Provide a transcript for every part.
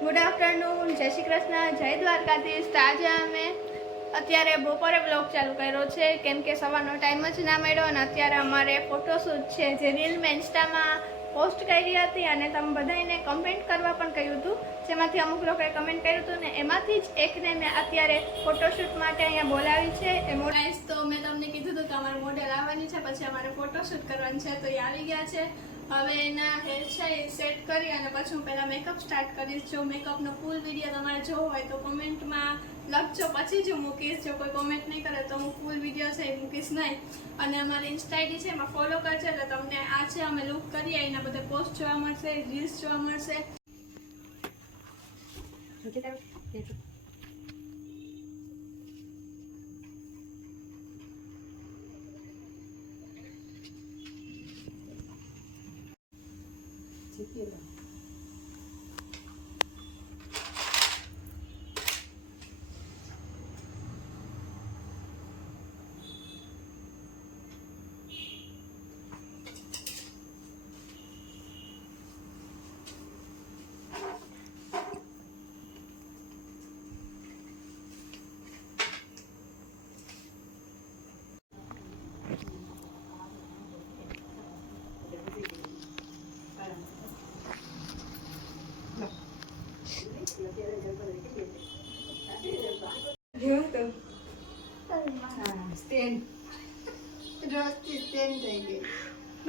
Good afternoon, જય શ્રી કૃષ્ણ, જય દ્વારકાધીશ. તો આજે અમે અત્યારે બપોરે બ્લોગ ચાલુ કર્યો છે કેમ કે સવારનો ટાઈમ જ ના મળ્યો અને અત્યારે અમારે ફોટોશૂટ છે જે રીલ મેં ઇન્સ્ટામાં પોસ્ટ કરી હતી અને તમે બધાને કમેન્ટ કરવા પણ કહ્યું હતું, જેમાંથી અમુક લોકોએ કમેન્ટ કર્યું હતું ને એમાંથી જ એકને મેં અત્યારે ફોટોશૂટ માટે અહીંયા બોલાવી છે. એ મોડાઈસ તો મેં તમને કીધું હતું કે અમારે મોડેલ આવવાની છે, પછી અમારે ફોટોશૂટ કરવાનું છે તો એ આવી ગયા છે. હવે એના હેર છે એ સેટ કરી અને પછી હું પહેલાં મેકઅપ સ્ટાર્ટ કરીશ. જો મેકઅપનો ફૂલ વિડીયો તમારે જોવો હોય તો કોમેન્ટમાં લખજો, પછી જ હું મૂકીશ. જો કોઈ કોમેન્ટ નહીં કરે તો હું ફૂલ વિડીયો છે એ મૂકીશ નહીં. અને અમારી ઇન્સ્ટા આઈડી છે એમાં ફોલો કરજો એટલે તમને આ છે અમે લુક કરીએ એના બધા પોસ્ટ જોવા મળશે, રીલ્સ જોવા મળશે.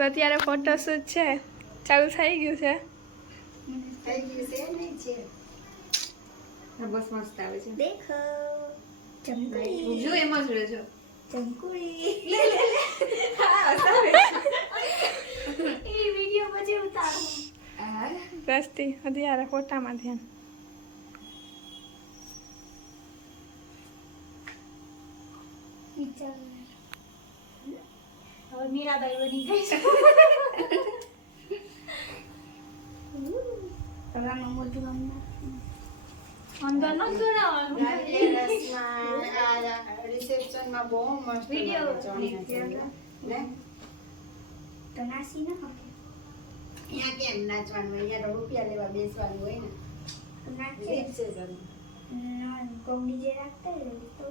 અત્યારે ફોટોશૂટ છે ચાલુ થઈ ગયું છે. બસ મસ્ત આવે છે. દેખો ચમકુડી, જો એમ જ રહેજો. ચમકુડી લે લે લે. હા સાવે એ વિડિયો પછી ઉતારું. રસ્તી અત્યારે ફોટામાં ધ્યાન. હવે મીરાબાઈ બની જઈશ. તમારું મોઢું અંદર ન જોડાવાનું. રિસેપ્શનમાં બહુ મસ્ત વિડિયો ને તો નાસી ન હોય. અહીંયા કેમ નાચવાનું હોય? અહીંયા તો રૂપિયા લેવા બેસવાનું હોય ને. નાચે રિસેપ્શન ના કોમ ડીજે રાખતા હોય તો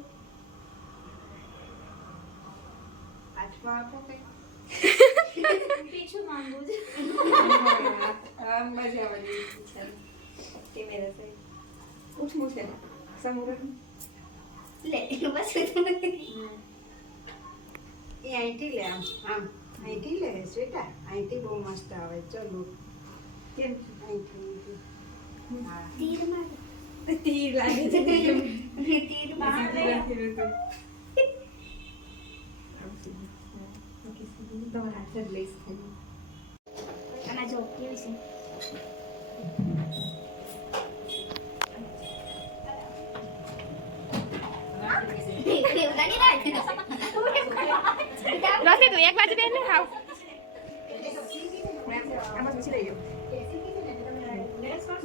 હાથમાં આપો કઈ. પીછું માંગુ છે. મજા આવે છે. કેમેરા સે ઉઠવું છે સમુરન લે બસ એ આઈટી લે આમ આઈટી લે સ્વેટા આઈટી બહુ મસ્ત આવે. ચલો કેમ આઈટી હા તીર માર તીર લાગે છે. તીર માર અને જો કેવી છે. રસી તું એક બાજુ બેન ને ખાવ. આમાં પછી લઈ લો.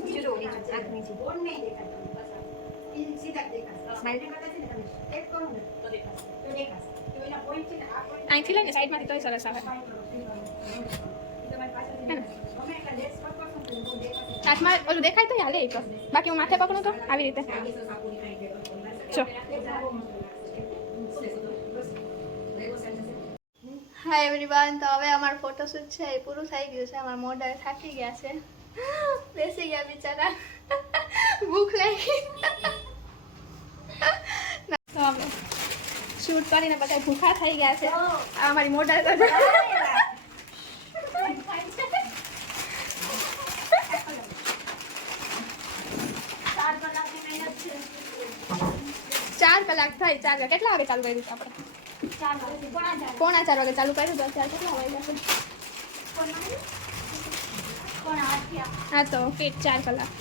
બીજું જો નીચે આંખ નીચે બોર્ડ નહીં દેખાતું. એ સીધા દેખાશે. સ્માઈલ કરતા છે ને તમે એક કરો ને તો દેખાશે. તો દેખાશે. તો એના પોઈન્ટ છે ને આ પોઈન્ટ અહીંથી લઈને સાઈડમાંથી તોય સરસ આવે. તમારી પાસે ગમે એટલા લેસ કરતો છો ને તો દેખાશે. હાથમાં ઓલું દેખાય તો હાલે તો, બાકી હું માથે પકડું તો આવી રીતે જો. હાય એવરીવન, તો હવે અમારું ફોટોશૂટ છે એ પૂરું થઈ ગયું છે. અમારા મોઢા થાકી ગયા છે, બેસી ગયા બિચારા, ભૂખ લાગી. તો અમે શૂટ કરીને બધા ભૂખા થઈ ગયા છે. આ અમારી મોઢા તો 4 કલાક થઈ. 4 વાગે કેટલા વાગે ચાલુ કર્યું આપણે? 4:45 વાગે ચાલુ કર્યું તો અત્યારે કેટલા વાગ્યા છે? હા તો ફિટ 4 કલાક.